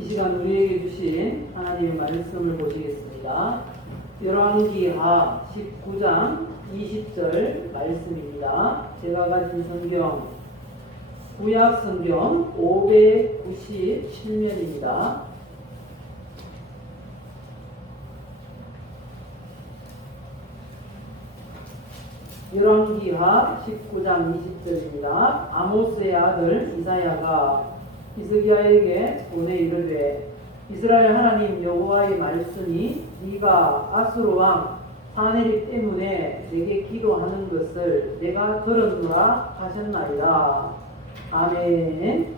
이 시간 우리에게 주신 하나님의 말씀을 보시겠습니다. 열왕기하 19장 20절 말씀입니다. 제가 가진 성경 구약 성경 597면입니다. 열왕기하 19장 20절입니다. 아모스의 아들 이사야가 히스기야에게 보내 이르되 이스라엘 하나님 여호와의 말씀이 네가 아수르 왕 사네립 때문에 내게 기도하는 것을 내가 들었노라 하셨나이다. 아멘.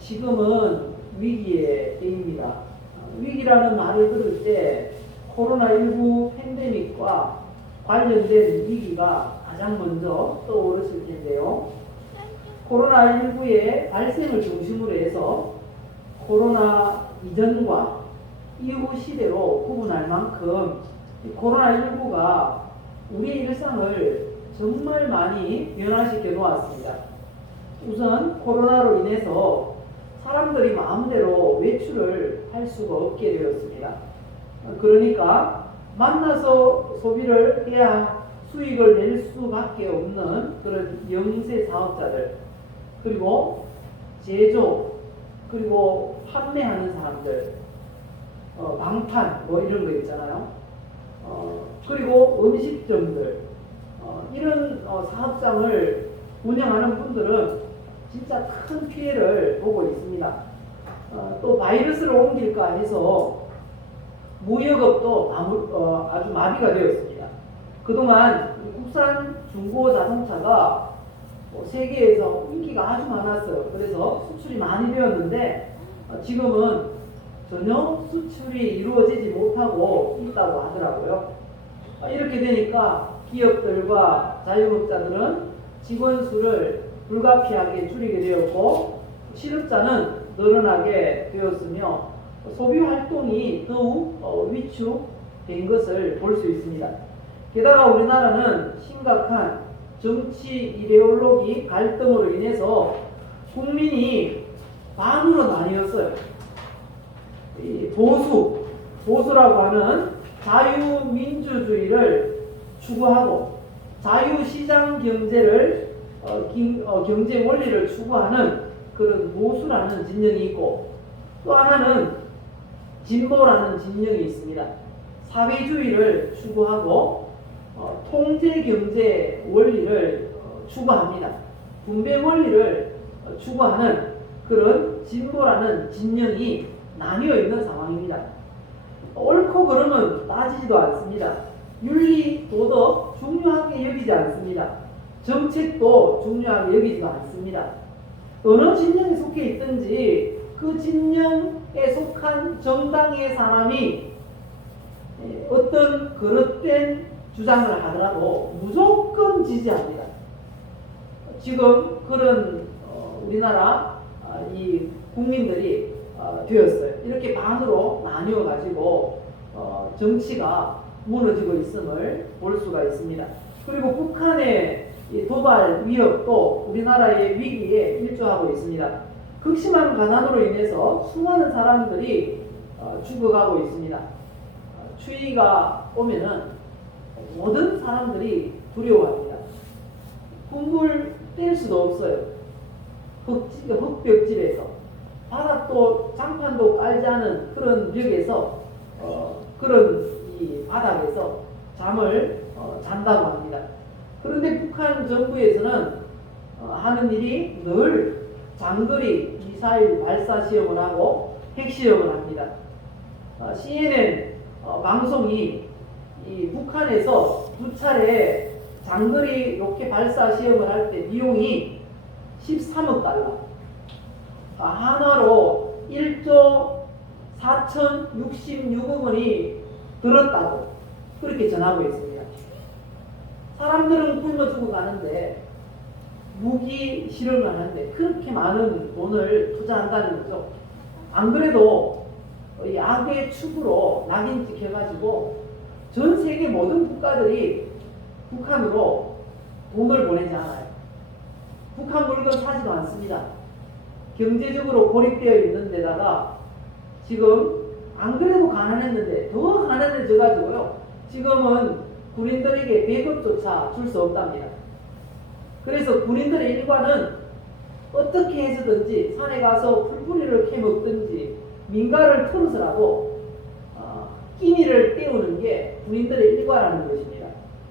지금은 위기의 때입니다. 위기라는 말을 들을 때 코로나19 팬데믹과 관련된 위기가 가장 먼저 떠오르실 텐데요. 코로나19의 발생을 중심으로 해서 코로나 이전과 이후 시대로 구분할 만큼 코로나19가 우리의 일상을 정말 많이 변화시켜 놓았습니다. 우선 코로나로 인해서 사람들이 마음대로 외출을 할 수가 없게 되었습니다. 그러니까 만나서 소비를 해야 수익을 낼 수밖에 없는 그런 영세 사업자들, 그리고 제조, 그리고 판매하는 사람들, 방판 뭐 이런 거 있잖아요. 그리고 음식점들, 이런 사업장을 운영하는 분들은 진짜 큰 피해를 보고 있습니다. 또 바이러스를 옮길까 해서 무역업도 아주 마비가 되었습니다. 그동안 국산 중고 자동차가 세계에서 인기가 아주 많았어요. 그래서 수출이 많이 되었는데 지금은 전혀 수출이 이루어지지 못하고 있다고 하더라고요. 이렇게 되니까 기업들과 자영업자들은 직원 수를 불가피하게 줄이게 되었고 실업자는 늘어나게 되었으며 소비 활동이 더욱 위축된 것을 볼 수 있습니다. 게다가 우리나라는 심각한 정치 이데올로기 갈등으로 인해서 국민이 반으로 나뉘었어요. 보수라고 하는 자유민주주의를 추구하고 자유시장 경제를 경제 원리를 추구하는 그런 보수라는 진영이 있고, 또 하나는 진보라는 진영이 있습니다. 사회주의를 추구하고 통제 경제 원리를 추구합니다. 분배 원리를 추구하는 그런 진보라는 진영이 나뉘어 있는 상황입니다. 옳고 그름은 따지지도 않습니다. 윤리, 도덕 중요하게 여기지 않습니다. 정책도 중요하게 여기지도 않습니다. 어느 진영에 속해 있든지 그 진영에 속한 정당의 사람이 어떤 그릇된 주장을 하더라도 무조건 지지합니다. 지금 그런 우리나라 이 국민들이 되었어요. 이렇게 반으로 나뉘어 가지고 정치가 무너지고 있음을 볼 수가 있습니다. 그리고 북한의 도발 위협도 우리나라의 위기에 일조하고 있습니다. 극심한 가난으로 인해서 수많은 사람들이 죽어가고 있습니다. 추위가 오면은 모든 사람들이 두려워합니다. 군불 뗄 수도 없어요. 흙벽집에서 바닥도 장판도 깔지 않은 그런 벽에서 그런 이 바닥에서 잠을 잔다고 합니다. 그런데 북한 정부에서는 하는 일이 늘 장거리 미사일 발사 시험을 하고 핵시험을 합니다. CNN 방송이 이 북한에서 두 차례 장거리 로켓 발사 시험을 할 때 비용이 13억 달러, 한화로 1조 4,066억 원이 들었다고 그렇게 전하고 있습니다. 사람들은 굶어 죽어가는데 무기 실험을 하는데 그렇게 많은 돈을 투자한다는 거죠. 안 그래도 이 악의 축으로 낙인 찍혀가지고 전 세계 모든 국가들이 북한으로 돈을 보내지 않아요. 북한 물건 사지도 않습니다. 경제적으로 고립되어 있는 데다가 지금 안 그래도 가난했는데 더 가난해져 가지고요. 지금은 군인들에게 배급조차 줄 수 없답니다. 그래서 군인들의 일과는 어떻게 해서든지 산에 가서 풀뿌리를 캐먹든지 민가를 털어서라도 끼니를 때우는 게 군인들의 일과라는 것입니다.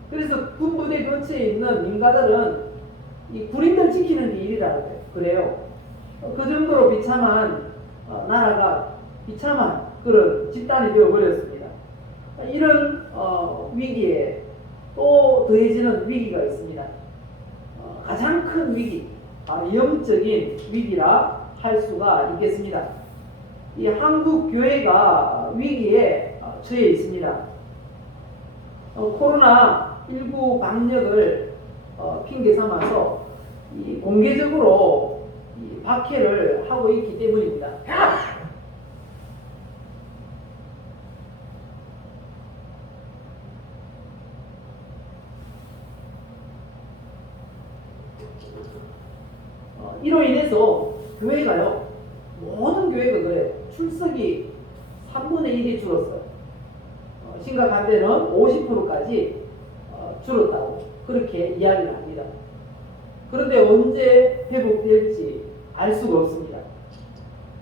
그래서 군부대 근처에 있는 민가들은 이 군인들 지키는 게 일이라고 그래요. 그 정도로 비참한 나라가 비참한 그런 집단이 되어버렸습니다. 이런 위기에 또 더해지는 위기가 있습니다. 가장 큰 위기, 바로 영적인 위기라 할 수가 있겠습니다. 이 한국 교회가 위기에 처해 있습니다. 코로나19 방역을 핑계 삼아서 공개적으로 박해를 하고 있기 때문입니다. 이로 인해서 교회가요, 모든 교회가 그래요. 출석이 3분의 1이 줄었어요. 심각한 데는 50%까지 줄었다고 그렇게 이야기를 합니다. 그런데 언제 회복될지 알 수가 없습니다.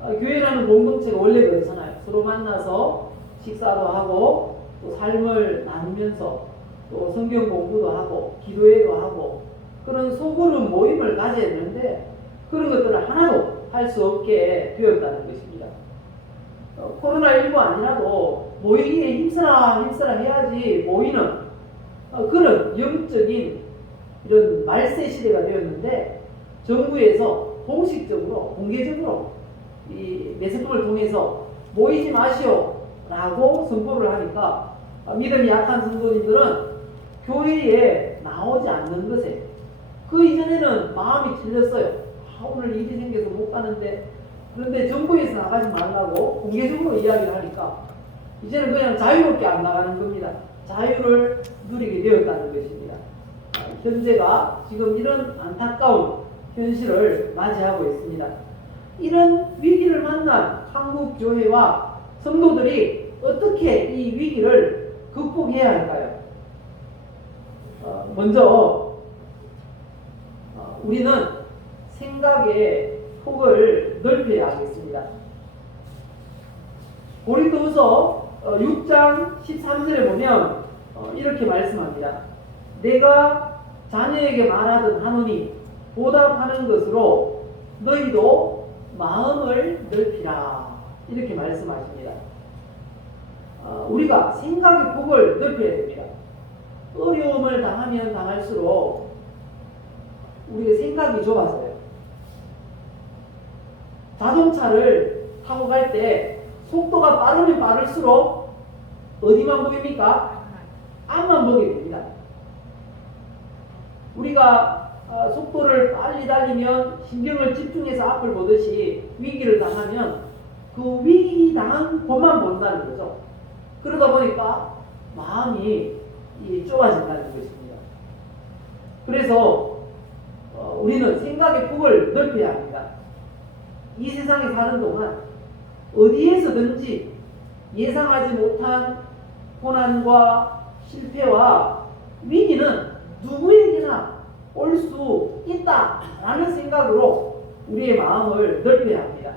교회라는 공동체가 원래 그렇잖아요. 서로 만나서 식사도 하고 또 삶을 나누면서 또 성경 공부도 하고 기도회도 하고 그런 소그룹 모임을 가져야 되는데 그런 것들을 하나도 할 수 없게 되었다는 것입니다. 코로나19 아니라도 모이기에 힘쓰라 해야지 모이는 그런 영적인 이런 말세 시대가 되었는데 정부에서 공식적으로 공개적으로 이 매스컴을 통해서 모이지 마시오 라고 선포를 하니까 믿음이 약한 성도님들은 교회에 나오지 않는 것에 그 이전에는 마음이 찔렸어요. 오늘 일이 생겨서 못 가는데 그런데 정부에서 나가지 말라고 공개적으로 이야기를 하니까 이제는 그냥 자유롭게 안 나가는 겁니다. 자유를 누리게 되었다는 것입니다. 현재가 지금 이런 안타까운 현실을 맞이하고 있습니다. 이런 위기를 만난 한국 교회와 성도들이 어떻게 이 위기를 극복해야 할까요? 먼저 우리는 생각의 폭을 넓혀야 하겠습니다. 고린도후서 6장 13절에 보면 이렇게 말씀합니다. 내가 자녀에게 말하듯 하노니 보답하는 것으로 너희도 마음을 넓히라 이렇게 말씀하십니다. 우리가 생각의 폭을 넓혀야 됩니다. 어려움을 당하면 당할수록 우리의 생각이 좁아져요. 자동차를 타고 갈 때 속도가 빠르면 빠를수록 어디만 보입니까? 앞만 보게 됩니다. 우리가 속도를 빨리 달리면 신경을 집중해서 앞을 보듯이 위기를 당하면 그 위기 당한 곳만 본다는 거죠. 그러다 보니까 마음이 좁아진다는 것입니다. 그래서 우리는 생각의 폭을 넓혀야 합니다. 이 세상에 사는 동안 어디에서든지 예상하지 못한 고난과 실패와 위기는 누구에게나 올 수 있다라는 생각으로 우리의 마음을 넓혀야 합니다.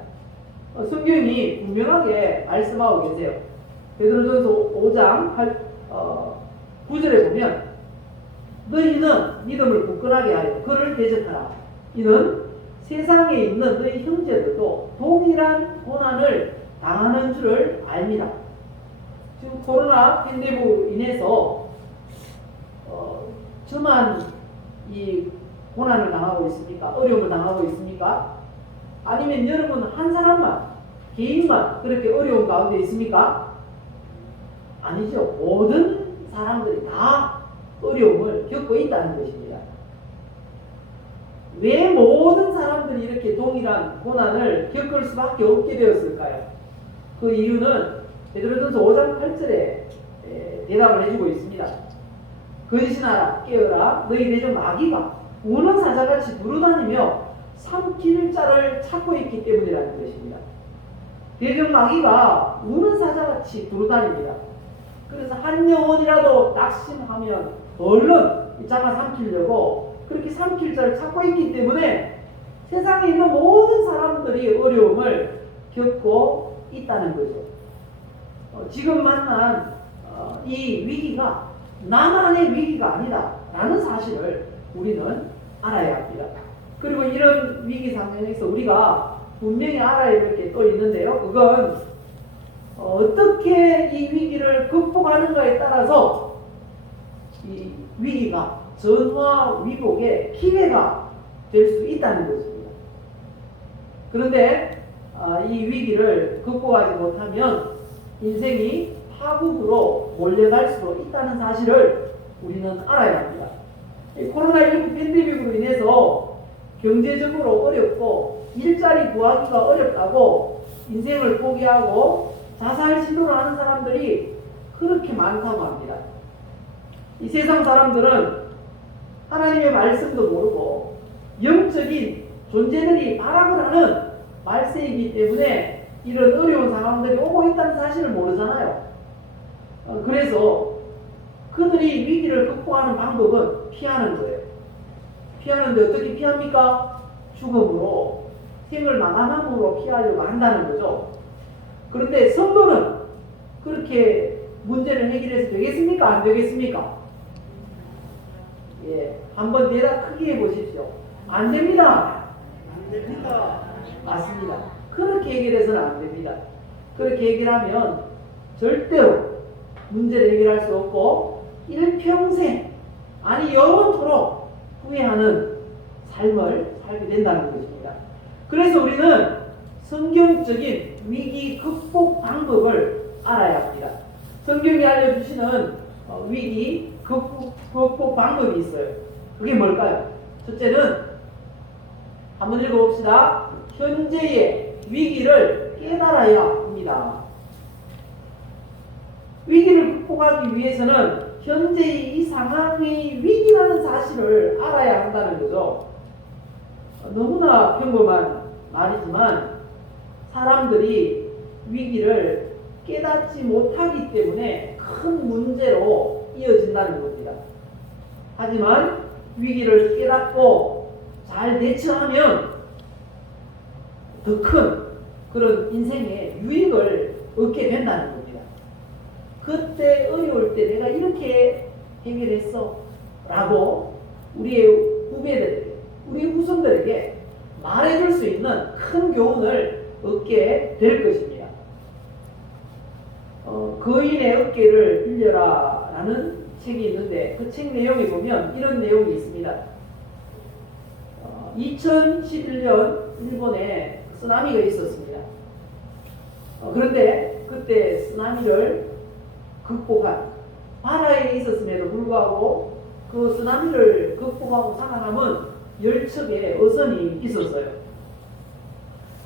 성경이 분명하게 말씀하고 계세요. 베드로전서 5장 9절에 보면 너희는 믿음을 굳건하게 하여 그를 대적하라. 이는 세상에 있는 너희 형제들도 동일한 고난을 당하는 줄을 압니다. 지금 코로나 팬데믹으로 인해서 저만 이 고난을 당하고 있습니까? 어려움을 당하고 있습니까? 아니면 여러분 한 사람만, 개인만 그렇게 어려운 가운데 있습니까? 아니죠. 모든 사람들이 다 어려움을 겪고 있다는 것입니다. 왜 모든 사람들이 이렇게 동일한 고난을 겪을 수밖에 없게 되었을까요? 그 이유는 베드로전서 5장 8절에 대답을 해주고 있습니다. 근신하라 깨어라 너희 내중 마귀가 우는 사자같이 두루다니며 삼킬 자를 찾고 있기 때문이라는 것입니다. 대적마귀가 우는 사자같이 두루다닙니다. 그래서 한 영혼이라도 낙심하면 얼른 잡아삼키려고 그렇게 삼킬 자를 찾고 있기 때문에 세상에 있는 모든 사람들이 어려움을 겪고 있다는 거죠. 지금 만난 이 위기가 나만의 위기가 아니다 라는 사실을 우리는 알아야 합니다. 그리고 이런 위기 상황에서 우리가 분명히 알아야 할 게 또 있는데요. 그건 어떻게 이 위기를 극복하는가에 따라서 이 위기가 전화 위복의 기회가 될 수 있다는 것입니다. 그런데 이 위기를 극복하지 못하면 인생이 파국으로 몰려갈 수도 있다는 사실을 우리는 알아야 합니다. 코로나19 팬데믹으로 인해서 경제적으로 어렵고 일자리 구하기가 어렵다고 인생을 포기하고 자살 시도를 하는 사람들이 그렇게 많다고 합니다. 이 세상 사람들은 하나님의 말씀도 모르고 영적인 존재들이 발악을 하는 말세이기 때문에 이런 어려운 상황들이 오고 있다는 사실을 모르잖아요. 그래서 그들이 위기를 극복하는 방법은 피하는 거예요. 피하는데 어떻게 피합니까? 죽음으로, 생을 마감함으로 피하려고 한다는 거죠. 그런데 성도는 그렇게 문제를 해결해서 되겠습니까? 안 되겠습니까? 예, 한번 대답 크게 해보십시오. 안 됩니다. 안 됩니다. 맞습니다. 그렇게 해결해서는 안 됩니다. 그렇게 해결하면 절대로 문제를 해결할 수 없고 일평생 아니 영원토록 후회하는 삶을 살게 된다는 것입니다. 그래서 우리는 성경적인 위기 극복 방법을 알아야 합니다. 성경이 알려주시는 위기 극복 방법이 있어요. 그게 뭘까요? 첫째는 한번 읽어봅시다. 현재의 위기를 깨달아야 합니다. 위기를 극복하기 위해서는 현재의 이 상황이 위기라는 사실을 알아야 한다는 거죠. 너무나 평범한 말이지만 사람들이 위기를 깨닫지 못하기 때문에 큰 문제로 이어진다는 겁니다. 하지만 위기를 깨닫고 잘 대처하면 더 큰 그런 인생의 유익을 얻게 된다는 겁니다. 그때 어려울 때 내가 이렇게 해결했어 라고 우리의 후배들에게, 우리 후손들에게 말해줄 수 있는 큰 교훈을 얻게 될 것입니다. 거인의 어깨를 빌려라 라는 책이 있는데 그 책 내용에 보면 이런 내용이 있습니다. 2011년 일본에 쓰나미가 있었습니다. 그런데 그때 쓰나미를 극복한, 바다에 있었음에도 불구하고 그 쓰나미를 극복하고 살아남은 10척의 어선이 있었어요.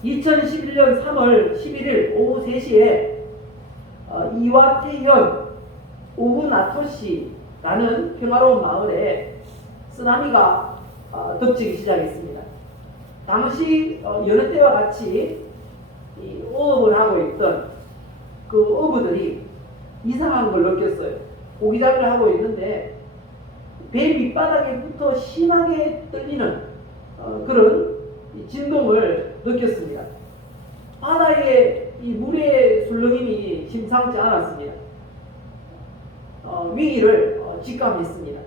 2011년 3월 11일 오후 3시에 이와테현 오브나토시라는 평화로운 마을에 쓰나미가 덮치기 시작했습니다. 당시 여느 때와 같이 어업을 하고 있던 그 어부들이 이상한 걸 느꼈어요. 고기잡이를 하고 있는데 배 밑바닥에부터 심하게 떨리는 그런 진동을 느꼈습니다. 바다의 이 물의 술렁임이 심상치 않았습니다. 위기를 직감했습니다.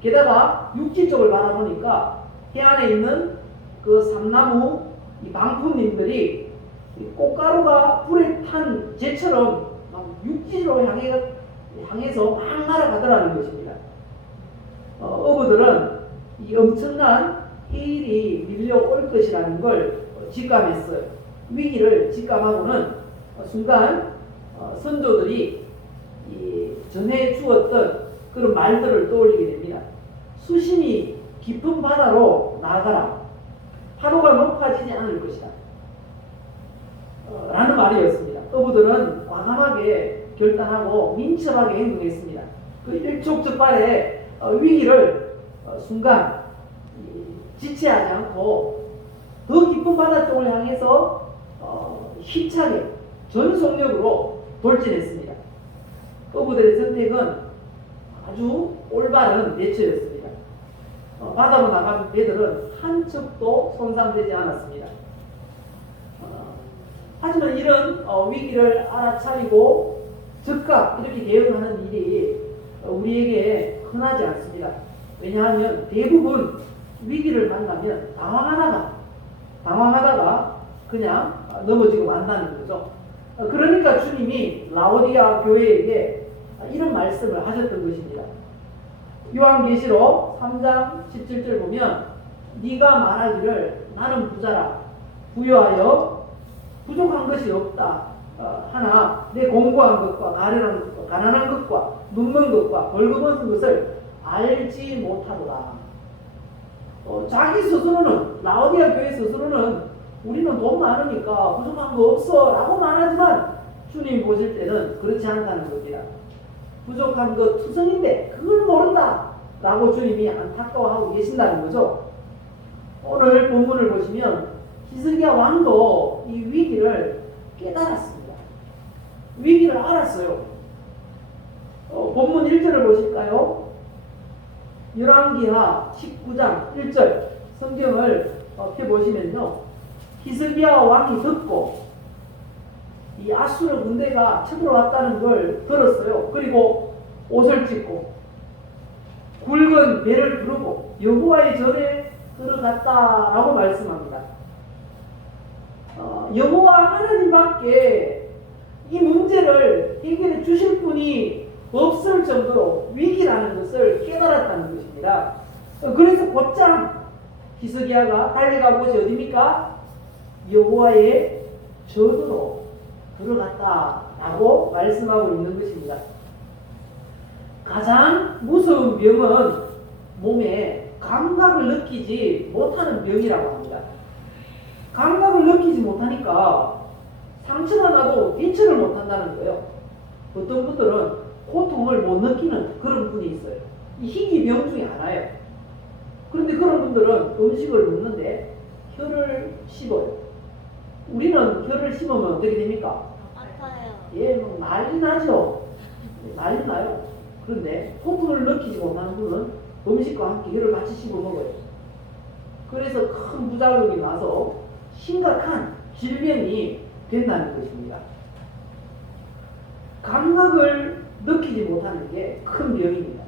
게다가 육지 쪽을 바라보니까 해안에 있는 그 삼나무 이 방풍님들이 꽃가루가 불에 탄 재처럼 막 육지로 향해서 막 날아가더라는 것입니다. 어부들은 이 엄청난 해일이 밀려올 것이라는 걸 직감했어요. 위기를 직감하고는 순간 선조들이 전해 주었던 그런 말들을 떠올리게 됩니다. 수심이 깊은 바다로 나아가라. 파도가 높아지지 않을 것이다. 라는 말이었습니다. 어부들은 과감하게 결단하고 민첩하게 행동했습니다. 그 일촉즉발의 위기를 순간 지체하지 않고 더 깊은 바다 쪽을 향해서 힘차게 전속력으로 돌진했습니다. 어부들의 선택은 아주 올바른 대처였습니다. 바다로 나간 배들은 한 척도 손상되지 않았습니다. 하지만 이런 위기를 알아차리고 즉각 이렇게 대응하는 일이 우리에게 흔하지 않습니다. 왜냐하면 대부분 위기를 만나면 당황하다가 그냥 넘어지고 만다는 거죠. 그러니까 주님이 라오디아 교회에게 이런 말씀을 하셨던 것입니다. 요한계시록 3장 17절 보면 네가 말하기를 나는 부자라 부유하여 부족한 것이 없다 하나 내 공고한 것과 가난한 것과 눕는 것과 벌금 얻은 것을 알지 못하도다. 자기 스스로는 라오디아 교회 스스로는 우리는 돈 많으니까 부족한 거 없어 라고 말하지만 주님 보실 때는 그렇지 않다는 겁니다. 부족한 거 투성인데 그걸 모른다 라고 주님이 안타까워하고 계신다는 거죠. 오늘 본문을 보시면 히스기야 왕도 이 위기를 깨달았습니다. 위기를 알았어요. 본문 1절을 보실까요? 열왕기하 19장 1절 성경을 펴보시면요. 히스기야 왕이 듣고 이 아수르 군대가 쳐들어왔다는 걸 들었어요. 그리고 옷을 찢고 굵은 배를 부르고 여호와의 절에 들어갔다라고 말씀합니다. 여호와 하나님밖에 이 문제를 해결해 주실 분이 없을 정도로 위기라는 것을 깨달았다는 것입니다. 그래서 곧장 히스기야가 달려간 곳이 어디입니까? 여호와의 절으로 들어갔다라고 말씀하고 있는 것입니다. 가장 무서운 병은 몸에 감각을 느끼지 못하는 병이라고 합니다. 감각을 느끼지 못하니까 상처가 나도 대처를 못한다는 거예요. 어떤 분들은 고통을 못 느끼는 그런 분이 있어요. 이 희귀병 중에 하나예요. 그런데 그런 분들은 음식을 먹는데 혀를 씹어요. 우리는 혀를 씹으면 어떻게 됩니까? 아파요. 예, 뭐 난리 나죠. 난리 나요. 그런데 고통을 느끼지 못하는 분은 음식과 함께 혀를 같이 씹어 먹어요. 그래서 큰 부작용이 나서 심각한 질병이 된다는 것입니다. 감각을 느끼지 못하는 게 큰 병입니다.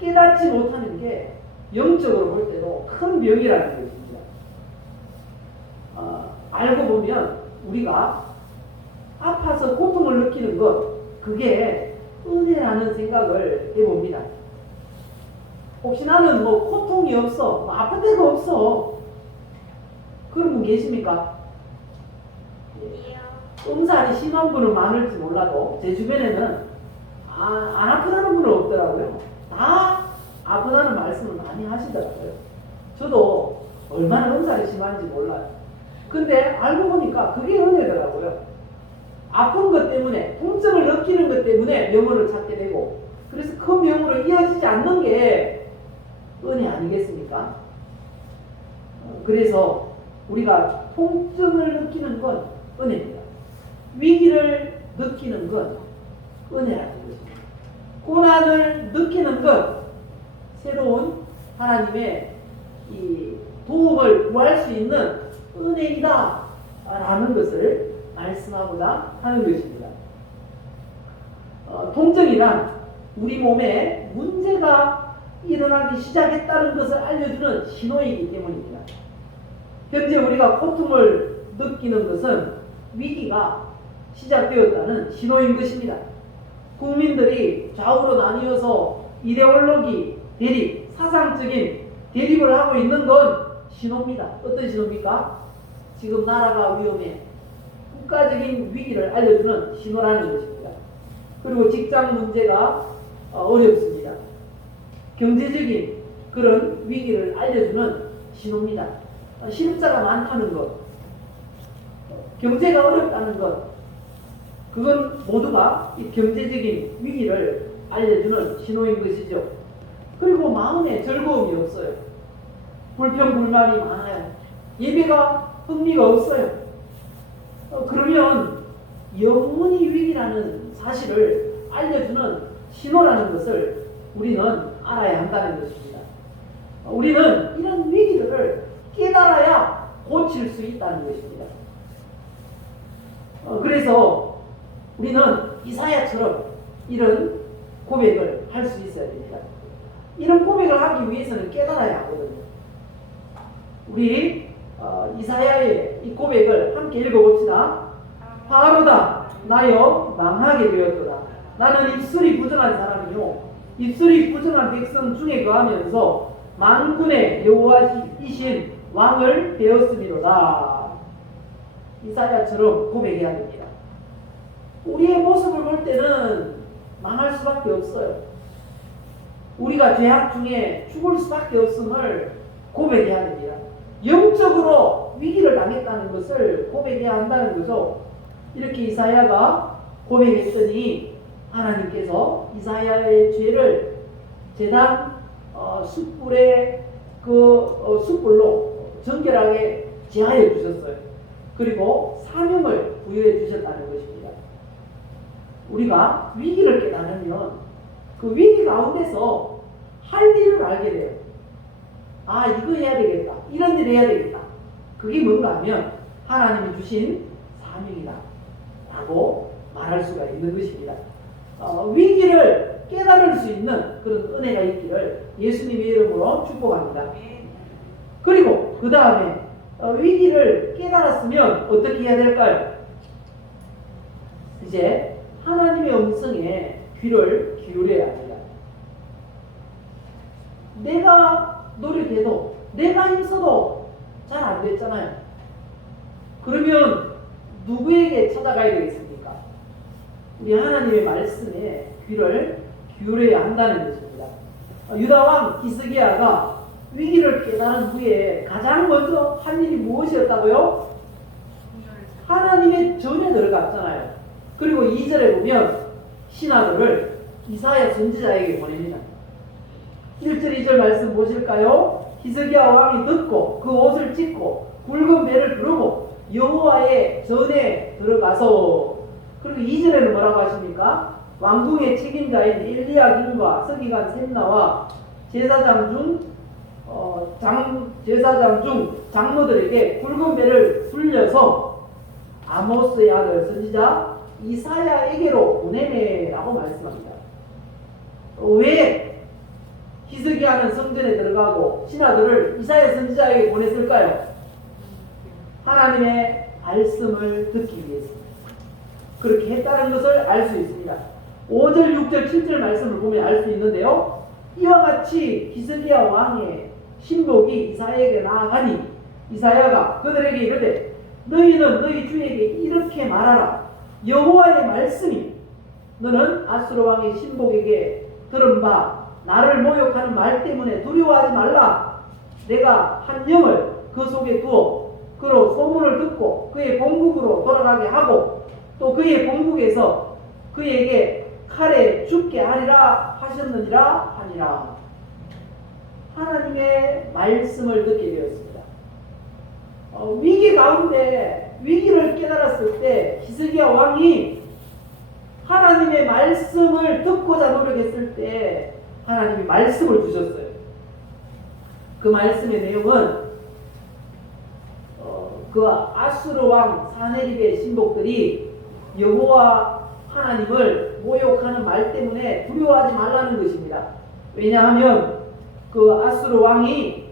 깨닫지 못하는 게 영적으로 볼 때도 큰 병이라는 것입니다. 알고 보면 우리가 아파서 고통을 느끼는 것, 그게 은혜라는 생각을 해봅니다. 혹시 나는 뭐 고통이 없어, 아픈 데가 없어, 그런 분 계십니까? 음살이 심한 분은 많을지 몰라도 제 주변에는 안 아프다는 분은 없더라고요. 다 아프다는 말씀을 많이 하시더라고요. 저도 얼마나 음살이 심한지 몰라요. 근데 알고 보니까 그게 은혜더라고요. 아픈 것 때문에, 통증을 느끼는 것 때문에 병원을 찾게 되고, 그래서 그 병으로 이어지지 않는 게 은혜 아니겠습니까? 그래서 우리가 통증을 느끼는 건 은혜입니다. 위기를 느끼는 건 은혜라는 것입니다. 고난을 느끼는 건 새로운 하나님의 이 도움을 구할 수 있는 은혜이다 라는 것을 말씀하고자 하는 것입니다. 통증이란 우리 몸에 문제가 일어나기 시작했다는 것을 알려주는 신호이기 때문입니다. 현재 우리가 고통을 느끼는 것은 위기가 시작되었다는 신호인 것입니다. 국민들이 좌우로 나뉘어서 이데올로기 대립, 사상적인 대립을 하고 있는 건 신호입니다. 어떤 신호입니까? 지금 나라가 위험해. 국가적인 위기를 알려주는 신호라는 것입니다. 그리고 직장 문제가 어렵습니다. 경제적인 그런 위기를 알려주는 신호입니다. 실업자가 많다는 것, 경제가 어렵다는 것, 그건 모두가 이 경제적인 위기를 알려주는 신호인 것이죠. 그리고 마음에 즐거움이 없어요. 불평불만이 많아요. 예배가 흥미가 없어요. 그러면 영원히 위기라는 사실을 알려주는 신호라는 것을 우리는 알아야 한다는 것입니다. 우리는 이런 위기들을 깨달아야 고칠 수 있다는 것입니다. 그래서 우리는 이사야처럼 이런 고백을 할 수 있어야 됩니다. 이런 고백을 하기 위해서는 깨달아야 하거든요. 우리 이사야의 이 고백을 함께 읽어봅시다. 바로다 나여 망하게 되었도다. 나는 입술이 부정한 사람이요 입술이 부정한 백성 중에 거하면서 만군의 여호와이신 왕을 되었음이로다. 이사야처럼 고백해야 됩니다. 우리의 모습을 볼 때는 망할 수밖에 없어요. 우리가 죄악 중에 죽을 수밖에 없음을 고백해야 됩니다. 영적으로 위기를 당했다는 것을 고백해야 한다는 거죠. 이렇게 이사야가 고백했더니 하나님께서 이사야의 죄를 제단 숯불의 숯불로 정결하게 제하여 주셨어요. 그리고 사명을 부여해 주셨다는 것입니다. 우리가 위기를 깨달으면 그 위기 가운데서 할 일을 알게 돼요. 아, 이거 해야 되겠다. 이런 일 해야 되겠다. 그게 뭔가 하면 하나님이 주신 사명이다 라고 말할 수가 있는 것입니다. 위기를 깨달을 수 있는 그런 은혜가 있기를 예수님의 이름으로 축복합니다. 그리고 그 다음에 위기를 깨달았으면 어떻게 해야 될까요? 이제 하나님의 음성에 귀를 기울여야 합니다. 내가 노력해도 내가 힘써도 잘 안 됐잖아요. 그러면 누구에게 찾아가야 되겠습니까? 우리 하나님의 말씀에 귀를 기울여야 한다는 것입니다. 유다왕 히스기야가 위기를 깨달은 후에 가장 먼저 한 일이 무엇이었다고요? 하나님의 전에 들어갔잖아요. 그리고 2절에 보면 신하들을 이사야 선지자에게 보냅니다. 1절 2절 말씀 보실까요? 히스기야 왕이 듣고 그 옷을 찢고 굵은 배를 두르고 여호와의 전에 들어가서, 그리고 2절에는 뭐라고 하십니까? 왕궁의 책임자인 엘리야김과 서기관 셈나와 제사장 중 장로들에게 굵은 배를 굴려서 아모스의 아들 선지자 이사야에게로 보내매라고 말씀합니다. 왜 히스기야는 성전에 들어가고 신하들을 이사야 선지자에게 보냈을까요? 하나님의 말씀을 듣기 위해서입니다. 그렇게 했다는 것을 알 수 있습니다. 5절, 6절, 7절 말씀을 보면 알 수 있는데요. 이와 같이 히스기야 왕의 신복이 이사야에게 나아가니 이사야가 그들에게 이르되 너희는 너희 주에게 이렇게 말하라. 여호와의 말씀이 너는 아수르 왕의 신복에게 들은 바 나를 모욕하는 말 때문에 두려워하지 말라. 내가 한 영을 그 속에 두어 그로 소문을 듣고 그의 본국으로 돌아가게 하고 또 그의 본국에서 그에게 칼에 죽게 하리라 하셨느니라 하니라. 하나님의 말씀을 듣게 되었습니다. 위기 가운데 위기를 깨달았을 때 히스기야 왕이 하나님의 말씀을 듣고자 노력했을 때 하나님이 말씀을 주셨어요. 그 말씀의 내용은 그 아수르 왕 사네립의 신복들이 여호와 하나님을 모욕하는 말 때문에 두려워하지 말라는 것입니다. 왜냐하면 그 아수르 왕이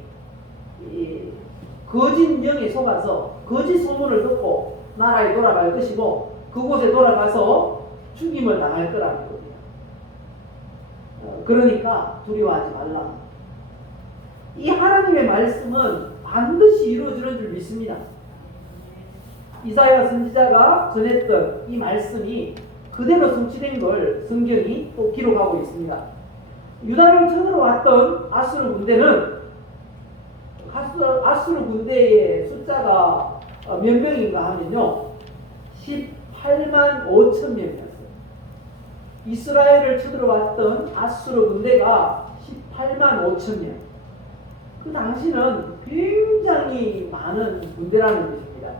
거짓 영에 속아서 거짓 소문을 듣고 나라에 돌아갈 것이고 그곳에 돌아가서 죽임을 당할 거라는 겁니다. 그러니까 두려워하지 말라. 이 하나님의 말씀은 반드시 이루어지는 줄 믿습니다. 이사야 선지자가 전했던 이 말씀이 그대로 성취된 걸 성경이 또 기록하고 있습니다. 유다를 쳐들어 왔던 아수르 군대는 아수르 군대의 숫자가 몇 명인가 하면요 18만 5천 명이었어요. 이스라엘을 쳐들어 왔던 아수르 군대가 18만 5천 명. 그 당시는 굉장히 많은 군대라는 것입니다.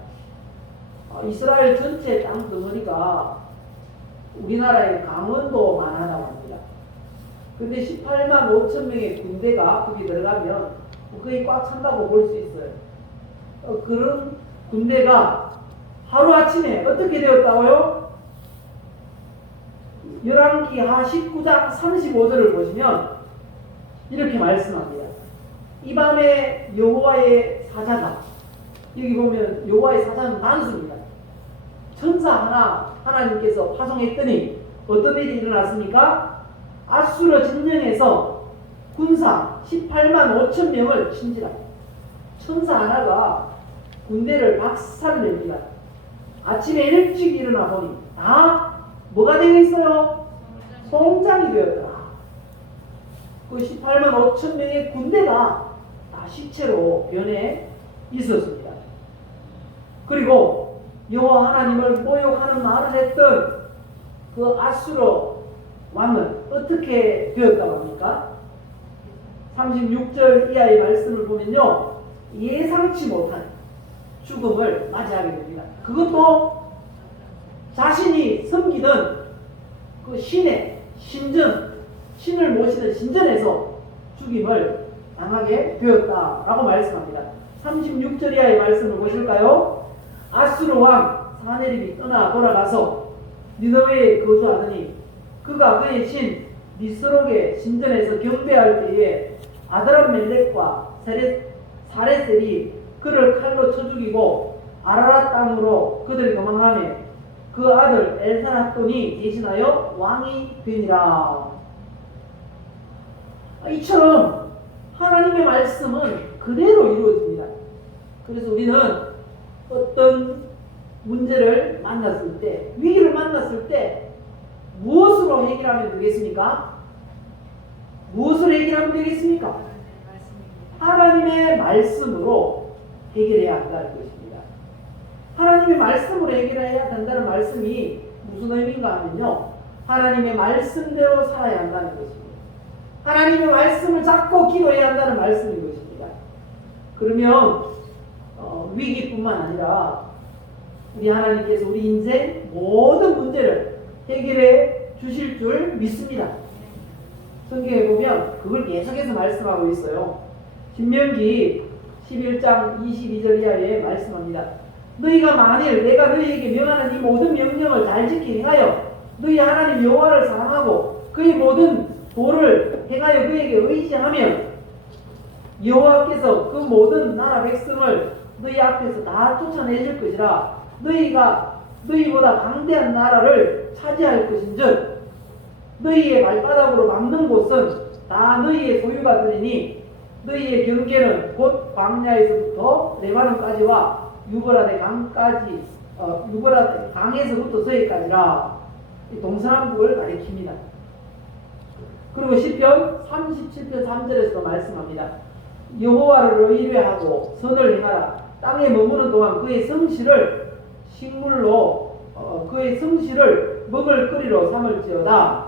이스라엘 전체 땅 덩어리가 우리나라의 강원도만 하다고 합니다. 근데 18만 5천 명의 군대가 거기 들어가면 거의 꽉 찬다고 볼 수 있어요. 그런 군대가 하루아침에 어떻게 되었다고요? 열왕기하 19장 35절을 보시면 이렇게 말씀합니다. 이 밤에 여호와의 사자가, 여기 보면 여호와의 사자는 단수입니다. 천사 하나 하나님께서 파송했더니 어떤 일이 일어났습니까? 아수르 진영에서 군사 18만 5천 명을 친지합니다. 천사 하나가 군대를 박살냅니다. 아침에 일찍 일어나 보니 다 뭐가 되어 있어요? 송장이 되었더라. 그 18만 5천 명의 군대가 다 시체로 변해 있었습니다. 그리고 여호와 하나님을 모욕하는 말을 했던 그 아수르 왕은 어떻게 되었다고 합니까? 36절 이하의 말씀을 보면요, 예상치 못한 죽음을 맞이하게 됩니다. 그것도 자신이 섬기던 그 신의 신전, 신을 모시는 신전에서 죽임을 당하게 되었다라고 말씀합니다. 36절 이하의 말씀을 보실까요? 아수르 왕 사네립이 떠나 돌아가서 니느웨에 거주하더니 그가 그의 신 니스록의 신전에서 경배할 때에 아드람멜렉과 사레셀이 그를 칼로 쳐 죽이고 아라랏 땅으로 그들이 도망하며 그 아들 엘사낫돈이 대신하여 왕이 되니라. 이처럼 하나님의 말씀은 그대로 이루어집니다. 그래서 우리는 어떤 문제를 만났을 때, 위기를 만났을 때 무엇으로 해결하면 되겠습니까? 무엇으로 해결하면 되겠습니까? 하나님의 말씀으로 해결해야 한다는 것입니다. 하나님의 말씀으로 해결해야 한다는 말씀이 무슨 의미인가 하면요, 하나님의 말씀대로 살아야 한다는 것입니다. 하나님의 말씀을 잡고 기도해야 한다는 말씀인 것입니다. 그러면 위기뿐만 아니라 우리 하나님께서 우리 인생 모든 문제를 해결해 주실 줄 믿습니다. 성경에 보면 그걸 계속해서 말씀하고 있어요. 신명기 11장 22절 이하에 말씀합니다. 너희가 만일 내가 너희에게 명하는 이 모든 명령을 잘 지키 행하여 너희 하나님 여호와를 사랑하고 그의 모든 도를 행하여 그에게 의지하면 여호와께서 그 모든 나라 백성을 너희 앞에서 다 쫓아내실 것이라. 너희가 너희보다 강대한 나라를 차지할 것인즉 너희의 발바닥으로 막는 곳은 다 너희의 소유가 되리니 너희의 경계는 곧 광야에서부터 레바논까지와 유브라데 강까지 유브라데 강에서부터 서해까지라. 동서남북을 가리킵니다. 그리고 시편 37편 3절에서도 말씀합니다. 여호와를 의뢰하고 선을 행하라. 땅에 머무는 동안 그의 성실을 식물로 그의 성실을 먹을거리로 삼을지어다.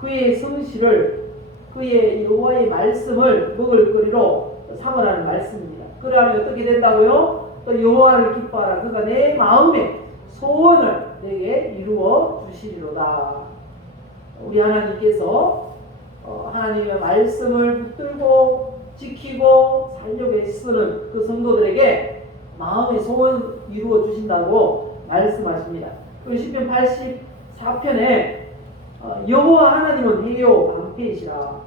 그의 성실을 그의 여호와의 말씀을 먹을거리로 삼으라는 말씀입니다. 그러면 어떻게 된다고요? 또 여호와를 기뻐하라. 그가 내 마음의 소원을 내게 이루어 주시리로다. 우리 하나님께서 하나님의 말씀을 붙들고 지키고 살려고 애쓰는 그 성도들에게 마음의 소원 이루어 주신다고 말씀하십니다. 그리고 시편 84편에 여호와 하나님은 해요 방패이시라.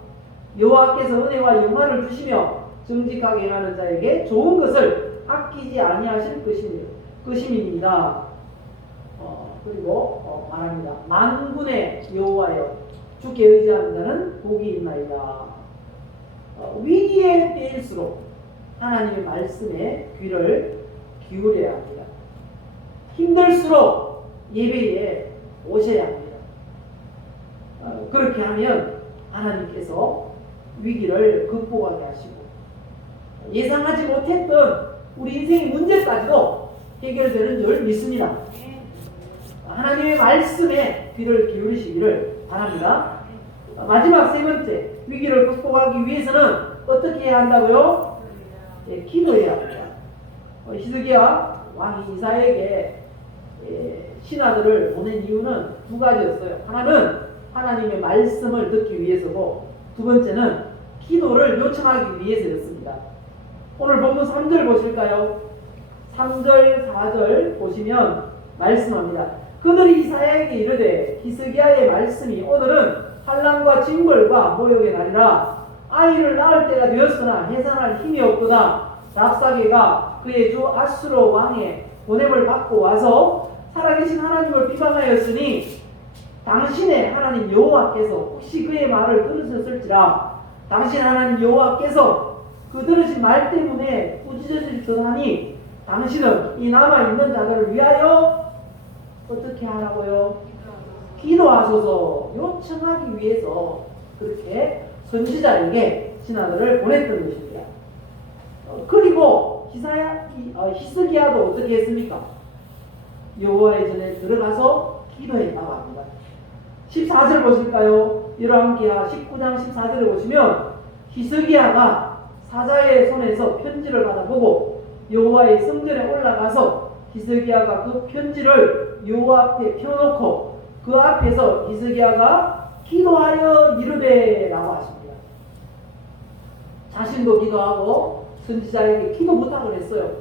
여호와께서 은혜와 영화를 주시며 정직하게 행하는 자에게 좋은 것을 아끼지 아니하실 것임입니다. 그리고 말합니다. 만군의 여호와여 주께 의지하는 자는 복이 있나이다. 위기의 때일수록 하나님의 말씀에 귀를 기울여야 합니다. 힘들수록 예배에 오셔야 합니다. 그렇게 하면 하나님께서 위기를 극복하게 하시고 예상하지 못했던 우리 인생의 문제까지도 해결되는 줄 믿습니다. 하나님의 말씀에 귀를 기울이시기를 바랍니다. 마지막 세 번째, 위기를 극복하기 위해서는 어떻게 해야 한다고요? 예, 기도해야 합니다. 히스기야 왕이 이사야에게 신하들을 보낸 이유는 두 가지였어요. 하나는 하나님의 말씀을 듣기 위해서고, 두 번째는 기도를 요청하기 위해서였습니다. 오늘 본문 3절 보실까요? 3절, 4절 보시면 말씀합니다. 그들이 이사야에게 이르되 히스기야의 말씀이 오늘은 환난과 징벌과 모욕의 날이라. 아이를 낳을 때가 되었으나 해산할 힘이 없구나. 랍사게가 그의 주 아수르 왕의 보냄을 받고 와서 살아계신 하나님을 비방하였으니 당신의 하나님 여호와께서 혹시 그의 말을 들으셨을지라. 당신 하나님 여호와께서 그 들으신 말 때문에 꾸짖어질 듯하니 당신은 이 남아있는 자들을 위하여 어떻게 하라고요? 기도하소서. 요청하기 위해서 그렇게 선지자에게 신하들을 보냈던 것입니다. 그리고 히스기야도 어떻게 했습니까? 여호와의 전에 들어가서 기도했다고 합니다. 14절 보실까요? 열왕기하 19장 14절을 보시면 히스기야가 사자의 손에서 편지를 받아보고 여호와의 성전에 올라가서 히스기야가 그 편지를 여호와 앞에 펴놓고 그 앞에서 히스기야가 기도하여 이르되 라고 하십니다. 자신도 기도하고 선지자에게 기도 부탁을 했어요.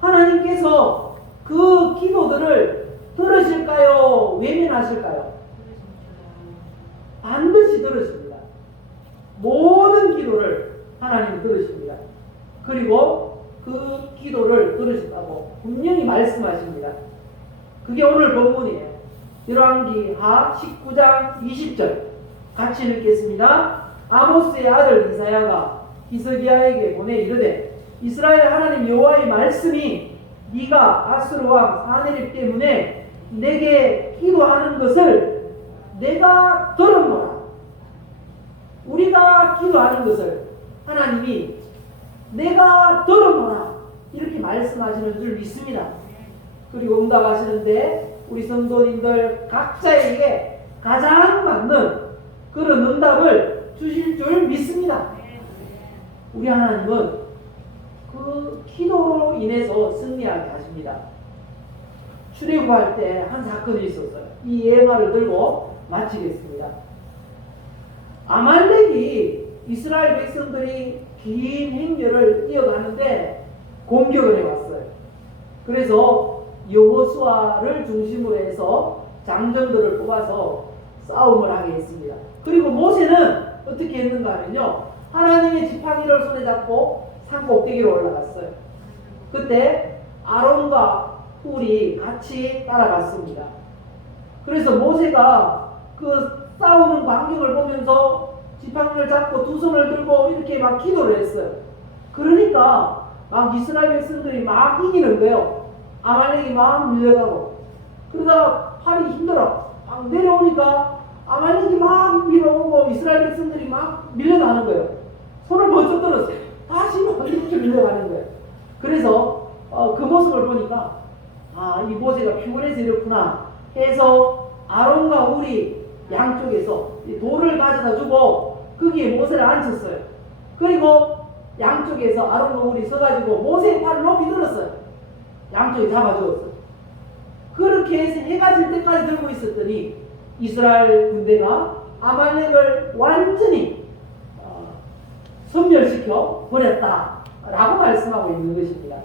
하나님께서 그 기도들을 들으실까요? 외면하실까요? 반드시 들으십니다. 모든 기도를 하나님 들으십니다. 그리고 그 기도를 들으신다고 분명히 말씀하십니다. 그게 오늘 본문이에요. 열왕기하 19장 20절 같이 읽겠습니다. 아모스의 아들 이사야가 히스기야에게 보내 이르되 이스라엘 하나님 여호와의 말씀이 네가 아수르 왕 사네립 때문에 내게 기도하는 것을 내가 들었노라. 우리가 기도하는 것을 하나님이 내가 들었노라 이렇게 말씀하시는 줄 믿습니다. 그리고 응답하시는데 우리 성도님들 각자에게 가장 맞는 그런 응답을 주실 줄 믿습니다. 우리 하나님은 그 기도로 인해서 승리하게 하십니다. 출애굽할 때 한 사건이 있었어요. 이 예화를 들고 마치겠습니다. 아말렉이 이스라엘 백성들이 긴 행렬을 이어가는데 공격을 해왔어요. 그래서 여호수아를 중심으로 해서 장정들을 뽑아서 싸움을 하게 했습니다. 그리고 모세는 어떻게 했는가 하면요, 하나님의 지팡이를 손에 잡고 산 꼭대기로 올라갔어요. 그때 아론과 훌이 같이 따라갔습니다. 그래서 모세가 그 싸우는 광경을 보면서 지팡이를 잡고 두 손을 들고 이렇게 막 기도를 했어요. 그러니까 막 이스라엘 백성들이 막 이기는 거예요. 아말렉이 막 밀려가고. 그러다가 팔이 힘들어. 막 내려오니까 아말렉이 막 밀어오고 이스라엘 백성들이 막 밀려나는 거예요. 손을 번쩍 들었어요. 다시 막 이렇게 밀려가는 거예요. 그래서 그 모습을 보니까 이 모세가 피곤해서 이렇구나 해서 아론과 훌이 양쪽에서 돌을 가져다 주고 거기에 모세를 앉혔어요. 그리고 양쪽에서 아론과 훌이 서가지고 모세의 팔을 높이 들었어요. 양쪽에 잡아주었어요. 그렇게 해서 해가 질 때까지 들고 있었더니 이스라엘 군대가 아말렉을 완전히 섬멸시켜 버렸다라고 말씀하고 있는 것입니다.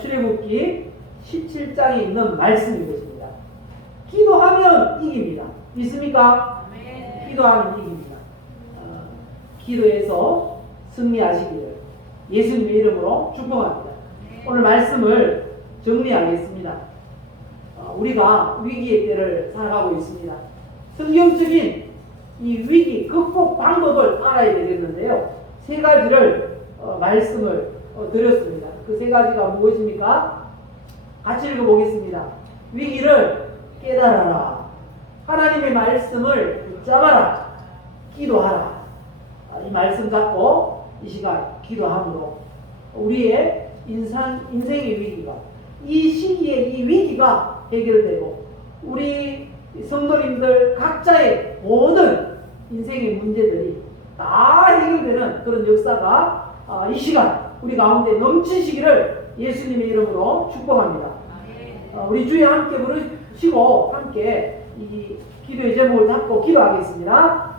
출애굽기 17장에 있는 말씀인 것입니다. 기도하면 이깁니다. 믿습니까? 네. 기도하면 이깁니다. 기도해서 승리하시기를 예수님의 이름으로 축복합니다. 네. 오늘 말씀을 정리하겠습니다. 우리가 위기의 때를 살아가고 있습니다. 성경적인 이 위기 극복 방법을 알아야 되겠는데요. 세 가지를 말씀을 드렸습니다. 그 세 가지가 무엇입니까? 같이 읽어보겠습니다. 위기를 깨달아라. 하나님의 말씀을 붙잡아라. 기도하라. 이 말씀 잡고 이 시간 기도함으로 우리의 인생의 위기가, 이 시기에 이 위기가 해결되고 우리 성도님들 각자의 모든 인생의 문제들이 다 해결되는 그런 역사가 이 시간 우리 가운데 넘치시기를 예수님의 이름으로 축복합니다. 우리 주에 함께 부르시고 함께 이 기도의 제목을 잡고 기도하겠습니다.